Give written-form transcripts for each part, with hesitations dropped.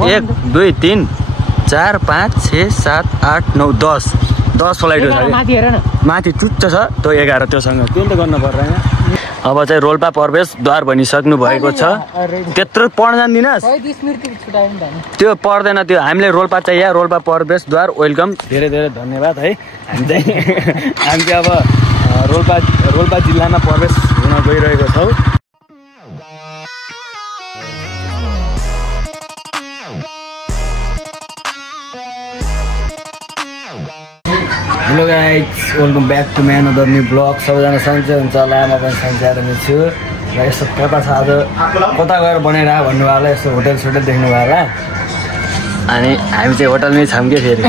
1 2 3 4 5 6 7 8 9 10 flight हो माथि हेर न माथि चुच्च छ त्यो 11 त्योसँग त्यो त गर्न पर्दैन अब चाहिँ रोल्पा प्रवेशद्वार भनिसक्नु भएको छ त्यत्रो पढ्न जान्दिनस् त्यो पढ्दैन त्यो हामीले रोल्पा चाहिँ यहाँ रोल्पा प्रवेशद्वार वेलकम धेरै धेरै धन्यवाद है हामी चाहिँ अब रोल्पा जिल्लामा प्रवेश हुन गइरहेको छौँ hello guys welcome back to man of the new blog सबैजना सन्चै हुन्छ होला म पनि सन्चै आएर छु र यस्तो कता छ आज कता गएर बनाइरह भन्नुभयो होला यस्तो होटल सोटल देख्नुभयो होला अनि हामी चाहिँ होटलमै छौँ कि फेरि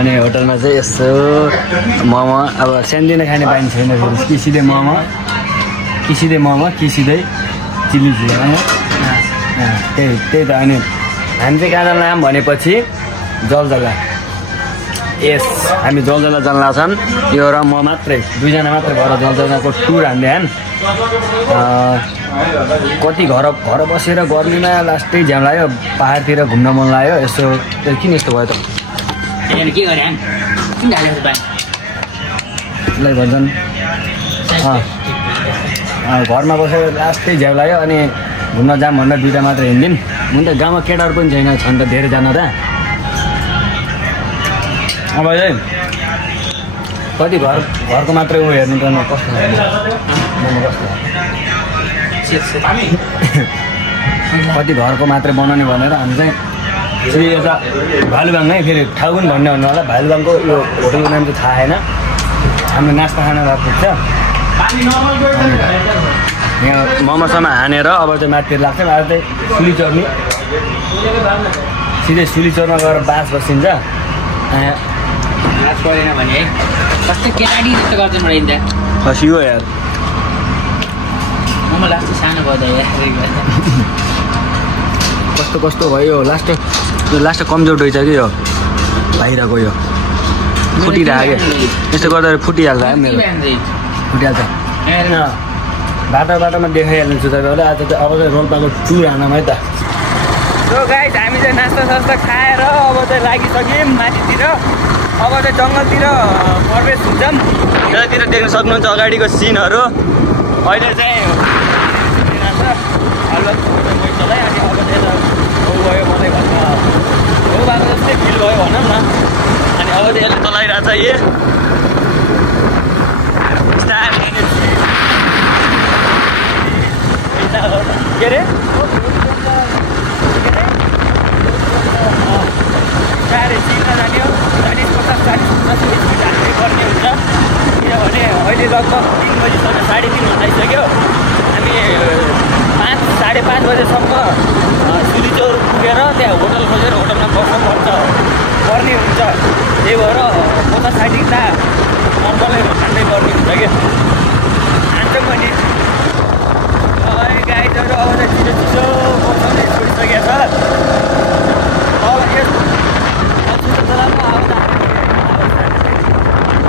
अनि होटलमा चाहिँ यस्तो मोमो अब सानोतिनो खाने पाइने छैन फेरि किसिँदै मोमो किसिँदै चिल्ली होइन त्यही त अनि हामी चाहिँ कहाँ जान आऊँ भनेपछि जलजला यस हामी जलजला जान लाग्छन् यो र म मात्रै दुईजना मात्रै भएर जलजलाको टुर हान्दै कति घर बसेर गर्मीमा लास्टै झ्याम लाग्यो पाहाडतिर घुम्न मन लाग्यो यसो किन यस्तो भयो त भन्छन् घरमा बसेर लास्टै झ्याम लाग्यो अनि घुम्न जाऊँ भनेर दुईवटा मात्र हिँड्दिन् हुन त गाउँमा केटाहरू पनि छैन छन् त धेरैजना त अब चाहिँ कति घरको मात्रै ऊ हेर्नु त कस्तो कति घरको मात्रै बनाउने भनेर हामी चाहिँ यता भालुबाङ है फेरि ठाउँ पनि भन्ने भन्नु होला भालुबाङको यो होटलको नाम चाहिँ थाहा छैन हाम्रो नास्ता खाना पुग्छ यहाँ मोमोसम्म हानेर अब चाहिँ माथितिर लाग्छ अब चाहिँ सुलीचोर्नी सिधै सुलीचोरमा गएर बास बसिन्छ परेन भने है कस्तो केटाडी जस्तो गर्छ मलाई त हसियो यार म लास्ट सानो गर्दा कस्तो भयो लास्ट कमजोर रहेछ कि यो बाहिरको यो फुटिरहेको यस्तो गर्दा फुटिहाल्छ है मेरो फुटिहाल्छ बाटोमा देखाइहाल्छु तपाईँहरूले आज चाहिँ अब चाहिँ रोल्पाको टुर हानौँ है त सो गाइस हामी चाहिँ नास्ता खाएर अब चाहिँ लागिसक्यौँ माथितिर अब चाहिँ जङ्गलतिर प्रवेश हुन्छौँ त्यतातिर देख्न सक्नुहुन्छ अगाडिको सिनहरू अहिले चाहिँ अनि अब चाहिँ गयो मलाई भन्न हो भएको जस्तै फिल भयो भनौँ न अनि अब चाहिँ यसले चलाइरहेको छ के अरे साह्रै चिन्ता जाने हो 40-50 स्पिड हाल्दै गर्ने हुन्छ किनभने अहिले लगभग 3 बजीसम्म 3:30 आइसक्यो हामी 5-5:30 बजेसम्म सुलीचौर पुगेर त्यहाँ होटल खोजेर होटलमा पर्ने हुन्छ त्यही भएर 50-60 नर्मलै खाँदै पर्ने हुन्छ क्या खान्छौँ पनि गाइडहरू अब चाहिँ छिटो मौसमले छोडिसकेको छ अब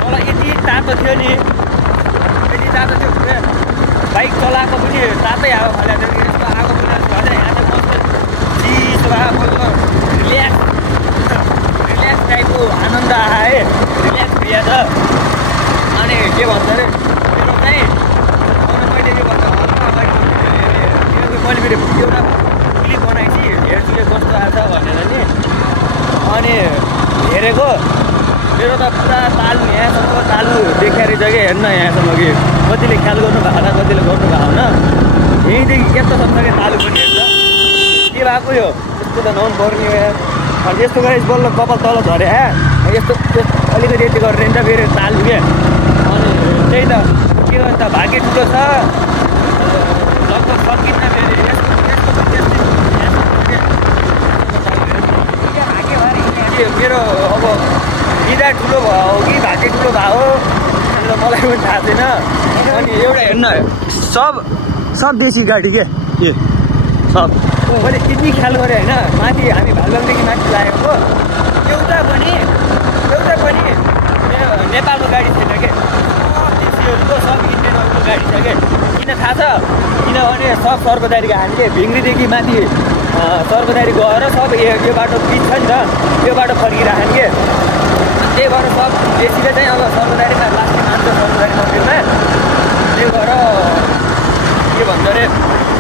मलाई यति तातो थियो नि बाइक चलाएको पनि तातै हावा फालेको थियो यस्तो आगो पनि झन् यहाँ चाहिँ मस्त चिसो भएको रिल्याक्स टाइपको आनन्द आयो रिल्याक्स भइया छ अनि के भन्छ अरे मेरो चाहिँ मैले के भन्छ मैले फेरि एउटा क्लिप बनाएपछि हेर्छु कस्तो आएछ भनेर नि अनि हेरेको मेरो त पुरा तालु यहाँसम्म तालु देखाएर चाहिँ कि हेर्न यहाँसम्म कि कतिले ख्याल गर्नु भएको होला कतिले गर्नु भएको हुन यहीँदेखि यत्रोसम्म कि तालु पनि हेर्छ के भएको यो यस्तो त नहुनु पर्ने हो यार अनि यस्तो गरेर बल्ल कपाल तल झरे यस्तो अलिकति यति गरेर नि त फेरि तालु क्या अनि त्यही त के गर्छ भाग्य ठुलो छ लगभग सकिन्न फेरि मेरो अब बिदा ठुलो भयो हो कि भाग्य ठुलो भयो हो मलाई पनि थाहा छैन अनि एउटा हेर्न सब देशी गाडी के सब मैले यति ख्याल गरेँ होइन माथि हामी भालुबाङदेखि माथि लागेको एउटा पनि नेपालको गाडी छैन के देशीहरूको सब इन्डियनहरूको गाडी छ के किन थाहा छ किनभने सब सर्वदारीको हामीले भिङ्ग्रीदेखि माथि सर्वदारी गएर सब यो बाटो बिच छ नि त यो बाटो फर्किराख्ने के त्यही भएर सब बेसीले चाहिँ अब सर्वदारीमा लास्टमा मान्छ सर्वदारी मन्दिरमा त्यही भएर के भन्छ अरे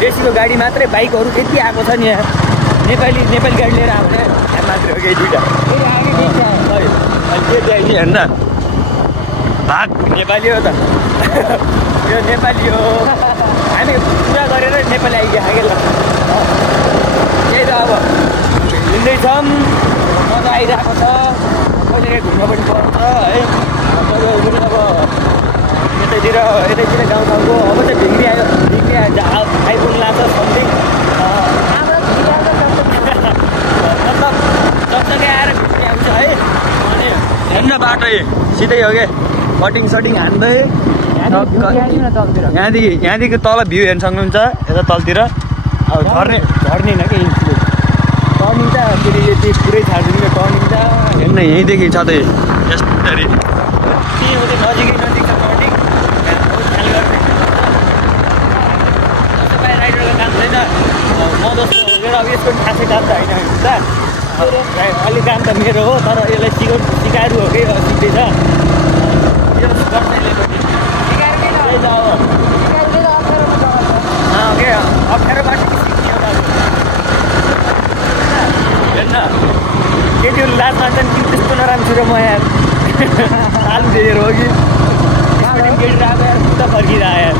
बेसीको गाडी मात्रै बाइकहरू त्यति आएको छ नि यहाँ नेपाली गाडी लिएर आउने यहाँ मात्रै हो कि दुइटा के देखाइदियो हेर्न भाग नेपाली हो त यो नेपाली हो हामी पुरा गरेर नेपाली आइदियो के ल त्यही त अब हिँड्दैछौँ मजा आइरहेको छ कहिले घुम्न पनि पर्छ है अब यतैतिर गाउँठाउँको अब चाहिँ भिङ्ग्री आयो आइपुग्नु लाग्छ समथिङ मतलब जत्तिकै आएर भिङ्ग्री आउँछ है अनि हेर्न बाटो सिधै हो क्या कटिङ सटिङ हान्दै यहाँदेखि तल भ्यू हेर्न सक्नुहुन्छ यता तलतिर अब झर्ने होइन कि टर्निङ त फेरि यति पुरै थाहा छैन टर्निङ त हेर्न यहीँदेखि छ त यसरी नजिक छ टर्निङ राइडरको काम छैन म जस्तो मेरो अब यसको खासै काम त होइन त अलिक काम त मेरो हो तर यसलाई सिकाएर हो कि सिक्दैछ यो गर्नेले अप्ठ्यारो बाटो सिक्ने एउटा हेर्न केटी लाज मान्छ नि त्यस्तो नराम्रो छु र म यहाँ आलु दिएर हो कि त्यसपछि केटी राखेको यार खुट्टा फर्किरहेको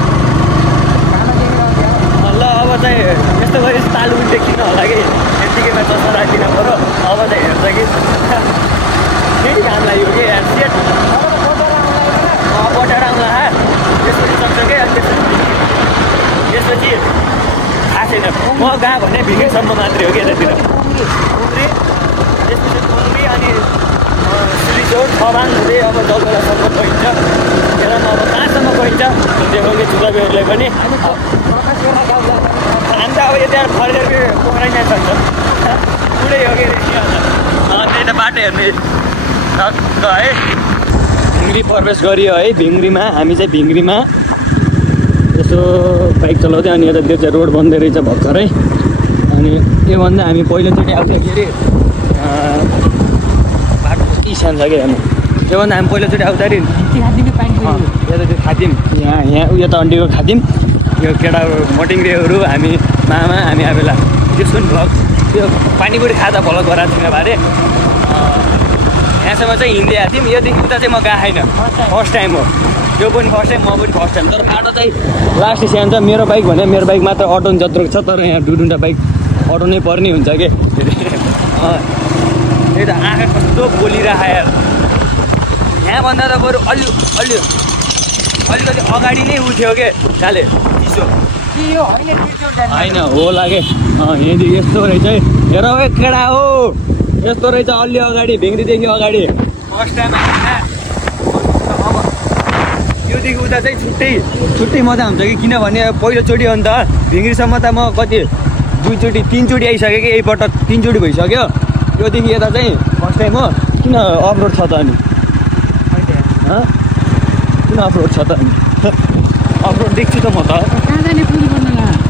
ल अब चाहिँ यस्तो गरी तालु पनि देखिन होला कि यत्तिकैमा चस्मा राखिदिन पऱ्यो अब चाहिँ हेर्छ कि फेरि काम लाग्यो कि यार सेट बटाएर आउँला त्यसपछि सक्छ कि अनि त्यसपछि थाहा छैन म गएँ भने भिङ्गीसम्म मात्रै हो कि यतातिर उम्री त्यसपछि उम्री अनि सिलिचौर छबाङ हुँदै अब जलगोलासम्म गइन्छ त्यसमा अब कहाँसम्म गइन्छ देखो कि चुलाबीहरूलाई पनि हामी त अब यति फर्केर पोखरा जान्छ पुरै हो कि त्यही त बाटो हेर्ने है भिङ्ग्री प्रवेश गरियो है भिङ्ग्रीमा हामी चाहिँ भिङ्ग्रीमा यसो बाइक चलाउँदै अनि यतातिर चाहिँ रोड बन्दै रहेछ भर्खरै अनि योभन्दा हामी पहिलोचोटि आउँदाखेरि बाटो कति सानो छ क्या हेर्नु योभन्दा हामी पहिलोचोटि आउँदाखेरि यतातिर खाथ्यौँ यहाँ उयो त अन्डीको खाथ्यौँ यो केटा मटिङरेहरू हामी मामा हामी आबेला त्यसको पनि भ्लग त्यो पानीपुरी खाजा भ्लग गराएको थियौँ बारे यहाँसम्म चाहिँ हिँड्दै आएको थियौँ योदेखि उता चाहिँ म गएको छैन फर्स्ट टाइम हो यो पनि फर्स्ट टाइम म पनि फर्स्ट टाइम तर बाटो चाहिँ लास्ट सानो छ मेरो बाइक भने मेरो बाइक मात्र अटो जत्रो छ तर यहाँ डुडुन्डा बाइक अटो नै पर्ने हुन्छ कि त्यही त आँखा कस्तो बोलिरहेको यार यहाँभन्दा त बरु अलिकति अगाडि नै उठ्यो के काले चिसो होइन होला के यहाँदेखि यस्तो रहेछ है हेर केटा हो यस्तो रहेछ अलि अगाडि भिङ्ग्रीदेखि अगाडि फर्स्ट टाइम अब योदेखि उता चाहिँ छुट्टै मजा हुन्छ कि किनभने पहिलोचोटि अन्त भिङ्ग्रीसम्म त म कति तिनचोटि आइसकेँ कि यहीपल्ट तिनचोटि भइसक्यो योदेखि यता चाहिँ फर्स्ट टाइम हो किन अफरोड छ त अनि किन अफरोड छ त अनि अफरोड देख्छु त म त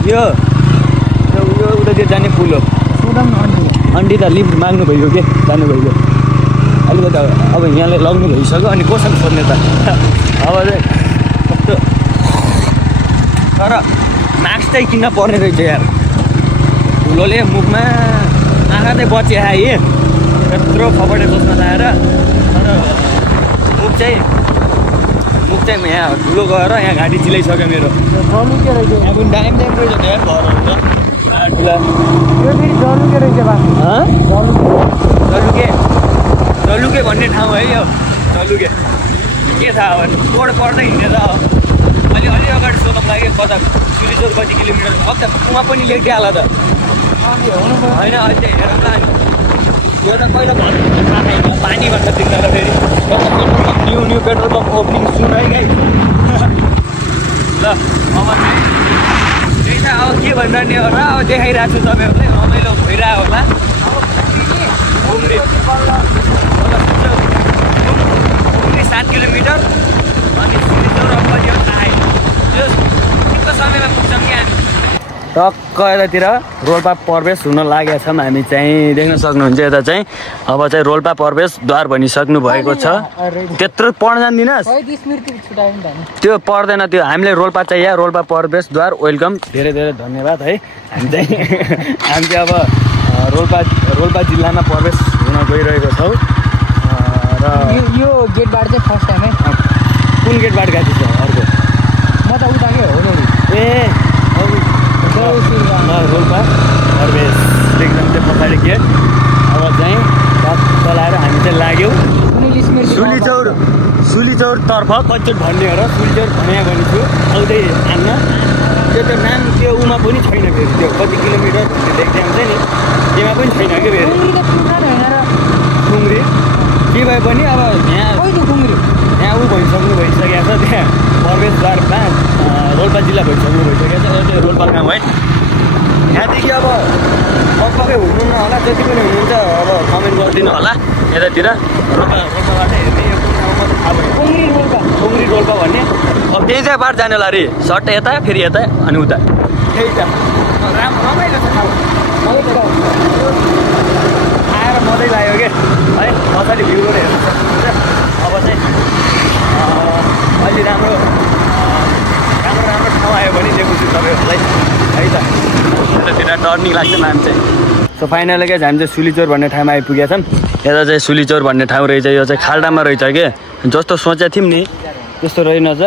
यो उतातिर जाने पुल हो अन्डी त लिफ्ट माग्नु भइयो के जानु भइयो अलिकति अब यहाँलाई लग्नु भइसक्यो अनि कसरी सोध्ने त अब चाहिँ कस्तो तर मास्क चाहिँ किन्न पर्ने रहेछ यार ठुलोले मुखमा आँखा चाहिँ बचिया है यत्रो खपडे बस्न लगाएर तर मुख चाहिँ यहाँ ठुलो गएर यहाँ घाँटी चिलाइसक्यो मेरो यहाँ पनि दाम रहेछ यार घरहरू त जलुके भन्ने ठाउँ है यो जलुके के थाहा अब रोड पर्दै हिँडेर अलि अगाडि सोध्नु लाग्यो कता सिलिचौर कति किलोमिटर अब त उहाँ पनि लेखिहाल्ला त होइन अहिले हेर न यो त पहिला भन्नु थाहा छैन पानी भन्छ तिनीहरूलाई फेरि न्यू पेट्रोल पम्प ओपनिङ सुन है गाई ल अब त्यही त अब के भनिरहने होला अब देखाइरहेको छु तपाईँहरूलाई रमाइलो भइरहेको होला घुम्ने 7 किलोमिटर अनि सिलिचौर अब कति हो थाहा छैन त्यो ठिक्क समयमा पुग्छौँ कि हामी टक्क यतातिर रोल्पा प्रवेश हुन लागेका छौँ हामी चाहिँ देख्न सक्नुहुन्छ यता चाहिँ अब चाहिँ रोल्पा प्रवेशद्वार भनिसक्नु भएको छ त्यत्रो पढ्न जान्दिनस् त्यो पढ्दैन त्यो हामीले रोल्पा चाहिँ यहाँ रोल्पा प्रवेशद्वार वेलकम धेरै धेरै धन्यवाद है हामी चाहिँ अब रोल्पा जिल्लामा प्रवेश हुन गइरहेको छौँ र यो गेटबाट चाहिँ फर्स्ट टाइम है कुन गेटबाट गएको छ अर्को म त उताकै हो नि ए रोल्पा प्रवेश एकदम चाहिँ पछाडि गेट अब चाहिँ चलाएर हामी चाहिँ लाग्यौँ सुलीचौरतर्फ कति भन्ने हो र सुलीचौर भन्या भने छु आउँदै आन्न त्यो नाम त्यो उमा पनि छैन फेरि त्यो कति किलोमिटर देख्दै हुन्छ नि त्यहाँ पनि छैन कि फेरि खुङ्री के भए पनि अब यहाँ ऊ भइसकेको छ त्यहाँ प्रवेशद्वारमा रोल्पा जिल्ला भइसक्नु भइसकेको छ त्यो रोल्पा गाउँ है यहाँदेखि अब पक्कै हुनुहुन्न होला जति पनि हुनुहुन्छ अब कमेन्ट गरिदिनु होला यतातिर रोल्पाबाट हेर्ने यो कुन ठाउँमा थाहा भयो खुङ्री रोल्पा भन्ने अब त्यही चाहिँ बाटो जाने होला अरे सट्ट यता फेरि यता अनि उता त्यही त रमाइलो छ आएर मजै लाग्यो कि है पछाडि भ्यूबाट हेर्नु सक्नुहुन्छ अब चाहिँ अलि राम्रो ठाउँ आयो भने देखाउँछु तपाईँहरूलाई है त यतातिर टर्निङ लाग्छ नाम चाहिँ सो फाइनली क्या हामी चाहिँ सुलीचौर भन्ने ठाउँमा आइपुगेका छौँ यता चाहिँ सुलीचौर भन्ने ठाउँ रहेछ यो चाहिँ खाल्डामा रहेछ कि जस्तो सोचेको थियौँ नि त्यस्तो रहेनछ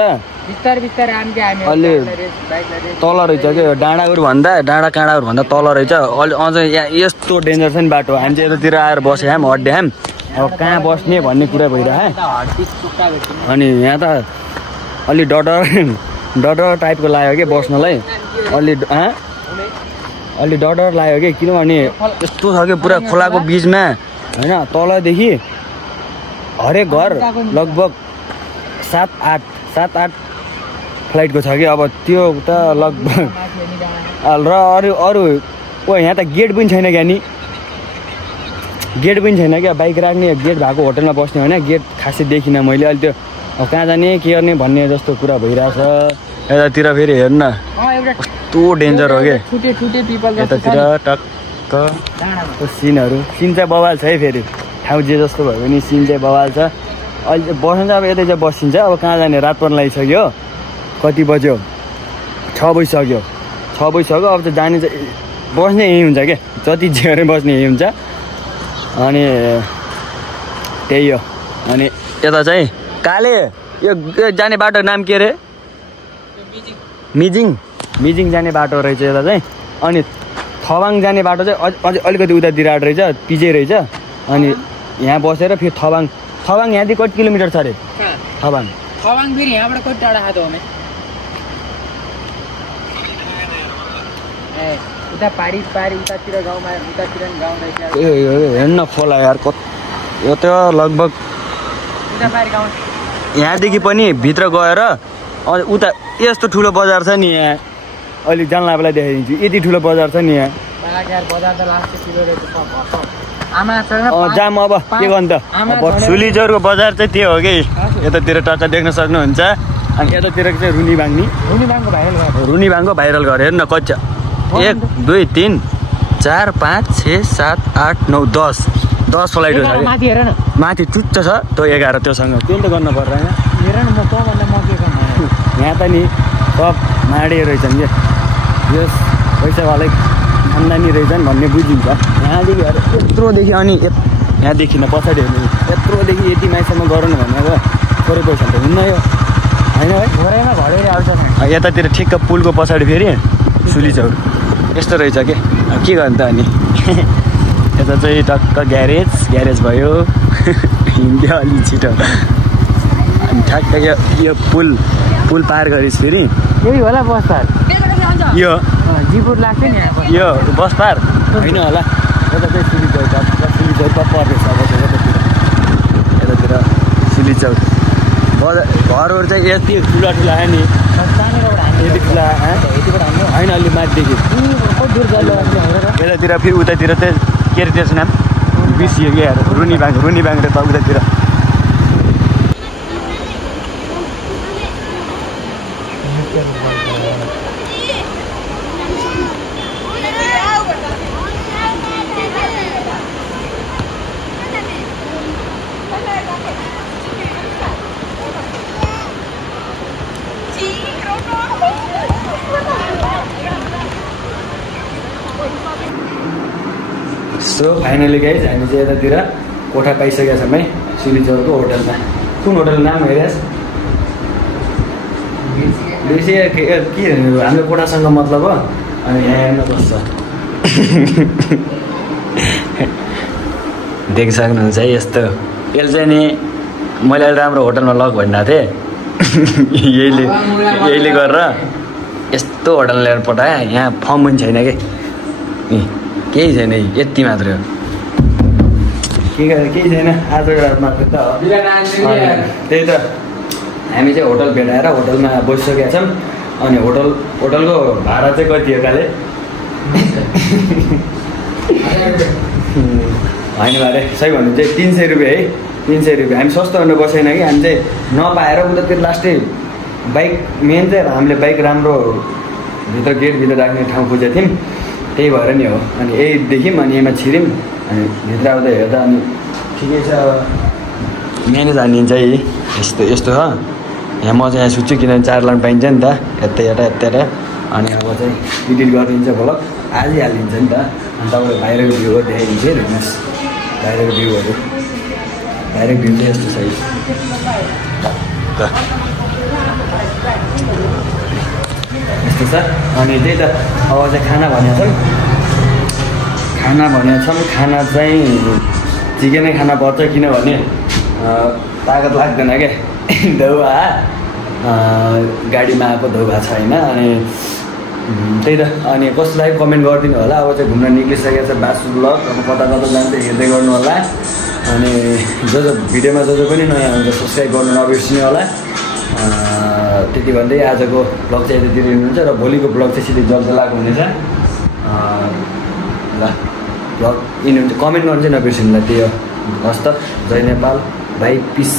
अलि तल रहेछ कि डाँडाहरू भन्दा तल रहेछ अलि अझ यहाँ यस्तो डेन्जर छ नि बाटो हामी चाहिँ यतातिर आएर बसेँ हामी अड्डे हामी अब कहाँ बस्ने भन्ने कुरा भइरह्यो अनि यहाँ त अलि डर टाइपको लाग्यो कि बस्नलाई अलि डर लाग्यो कि किनभने यस्तो छ कि पुरा खोलाको बिचमा होइन तलदेखि हरेक घर लगभग 7-8 फ्लाइटको छ कि अब त्यो त लगभग र अरू यहाँ त गेट पनि छैन क्या नि गेट पनि छैन क्या बाइक राख्ने गेट भएको होटलमा बस्ने होइन गेट खासै देखिनँ मैले अहिले त्यो कहाँ जाने के गर्ने भन्ने जस्तो कुरा भइरहेछ यतातिर फेरि हेर्न कस्तो डेन्जर हो कि यतातिर टक्क सिनहरू सिन चाहिँ बवाल छ है फेरि ठाउँ जे जस्तो भयो भने सिन चाहिँ बवाल छ अहिले बस्नु चाहिँ अब यतै चाहिँ बसिन्छ अब कहाँ जाने रात पर्न लागिसक्यो कति बज्यो 6 बजिसक्यो अब चाहिँ जाने चाहिँ बस्ने यहीँ हुन्छ क्या जति जेरे बस्ने यहीँ हुन्छ अनि त्यही हो अनि यता चाहिँ काले यो जाने बाटो नाम के अरे मिजिङ जाने बाटो रहेछ यता चाहिँ अनि थवाङ जाने बाटो चाहिँ अझै अलिकति उतातिर आएको रहेछ पिजे रहेछ अनि यहाँ बसेर फेरि थवाङ यहाँदेखि कति किलोमिटर छ अरे थवाङ फेरि यहाँबाट कति टाढा खाँदो हो उता पारी उतातिर गाउँमा उतातिर गाउँ रहेछ ए हेर्न खोला यार यो त लगभग यहाँदेखि पनि भित्र गएर उता यस्तो ठुलो बजार छ नि यहाँ अलिक जानलालाई देखाइदिन्छु यति ठुलो बजार छ नि यहाँ जाम अब के गर्नु त सुलीचौरको बजार चाहिँ त्यो हो कि यतातिर टक्क देख्न सक्नुहुन्छ अनि यतातिर चाहिँ रुनीबाङको भाइरल घर हेर्नु न कति 1 2 3 4 5 6 7 8 9 10 फ्लाइटहरू छ माथि टुच्च छ त्यो 11 त्योसँग त्यो त गर्न पर्दैन यहाँ त नि सब माडे रहेछन् क्या यस पैसावालै आम्दानी रहेछन् भन्ने बुझिन्छ यहाँदेखि यत्रोदेखि अनि यहाँदेखि न पछाडि हेर्नु यत्रोदेखि यति माइसम्म गराउनु भनेको थोरै पैसा त हुन्न यो होइन है घोरैमा घरेर आउँछ यतातिर ठिक्क पुलको पछाडि फेरि सुलीचौर यस्तो रहेछ के के गर्नु त अनि यता चाहिँ टक्क ग्यारेज भयो हिँड्यो अलि छिटो अनि ठ्याक्क यो पुल पार गरेछ फेरि यही होला बस पार यो जिपुर लाग्छ नि यो बस पार होइन होला यता चाहिँ सुलीचौर पर्दैछ अब यतातिर सुलीचौर घरहरू चाहिँ यति ठुला आयो नि यति ठुला होइन अलि माथिदेखि यतातिर फेरि उतातिर चाहिँ के अरे त्यसको नाम बिर्सियो क्या रुनीबाङ र त उतातिर सो फाइनली गाइज हामी चाहिँ यतातिर कोठा पाइसकेका छौँ है सिलिचौरको होटलमा। कुन होटल नाम हेरेस्? बेसी के हाम्रो कोठासँग मतलब हो। अनि यहाँ हेर्न बस्छ देखि सक्नुहुन्छ है यस्तो। यसले चाहिँ नि मैले अहिले राम्रो होटलमा लग भनिरहेको थिएँ यहीले गरेर यस्तो होटल ल्याएर पठाएँ। यहाँ फर्म पनि छैन कि केही छैन यति मात्र हो के गरेर केही छैन आजको रात मात्र त हो। त्यही त हामी चाहिँ होटल भेटाएर होटलमा बसिसकेका छौँ। अनि होटलको भाडा चाहिँ कति हो काले? होइन अरे सही भन्नु चाहिँ 300 रुपियाँ है 300 रुपियाँ। हामी सस्तो भनेर बसेन कि हामी चाहिँ नपाएर उतातिर लास्टै बाइक मेन चाहिँ हामीले बाइक राम्रो भित्र गेटभित्र राख्ने ठाउँ खोजेको थियौँ त्यही भएर नि हो। अनि यही देख्यौँ अनि यहीमा छिर्यौँ अनि भित्र आउँदा हेर्दा अनि ठिकै छ। यहाँनिर जानिन्छ है यस्तो यस्तो छ। यहाँ म चाहिँ यहाँ सुत्छु किनभने 4 लाइन पाइन्छ नि त यता यता अनि अब चाहिँ एडिट गरिदिन्छ भ्लग आजै हालिदिन्छ नि त। अनि तपाईँले बाहिरको भ्यूहरू देखाइदिन्छ है हेर्नुहोस् बाहिरको भ्यूहरू बाहिरको भ्यू चाहिँ यस्तो छ यस्तो छ। अनि त्यही त अब चाहिँ खाना भनेको छौँ खाना चाहिँ चिकनै खाना पर्छ किनभने तागत लाग्दैन क्या धौवा गाडीमा आएको धौवा छ होइन। अनि त्यही त अनि कसलाई कमेन्ट गरिदिनु होला। अब चाहिँ घुम्न निक्लिसकेको छ बासु ब्लग अब कता कता जान्छ हेर्दै गर्नु होला। अनि जो भिडियोमा जो पनि नयाँ हुन्छ सब्सक्राइब गर्नु नबिर्सिनु होला। त्यति भन्दै आजको ब्लग चाहिँ यतातिर हेर्नुहुन्छ र भोलिको ब्लग चाहिँ सिधै जल्दलाको हुनेछ। ल ब्लग इन हुन्छ कमेन्ट गर्नु चाहिँ नबिर्सिनु होला। त्यही हो हस् त जय नेपाल बाई पिस।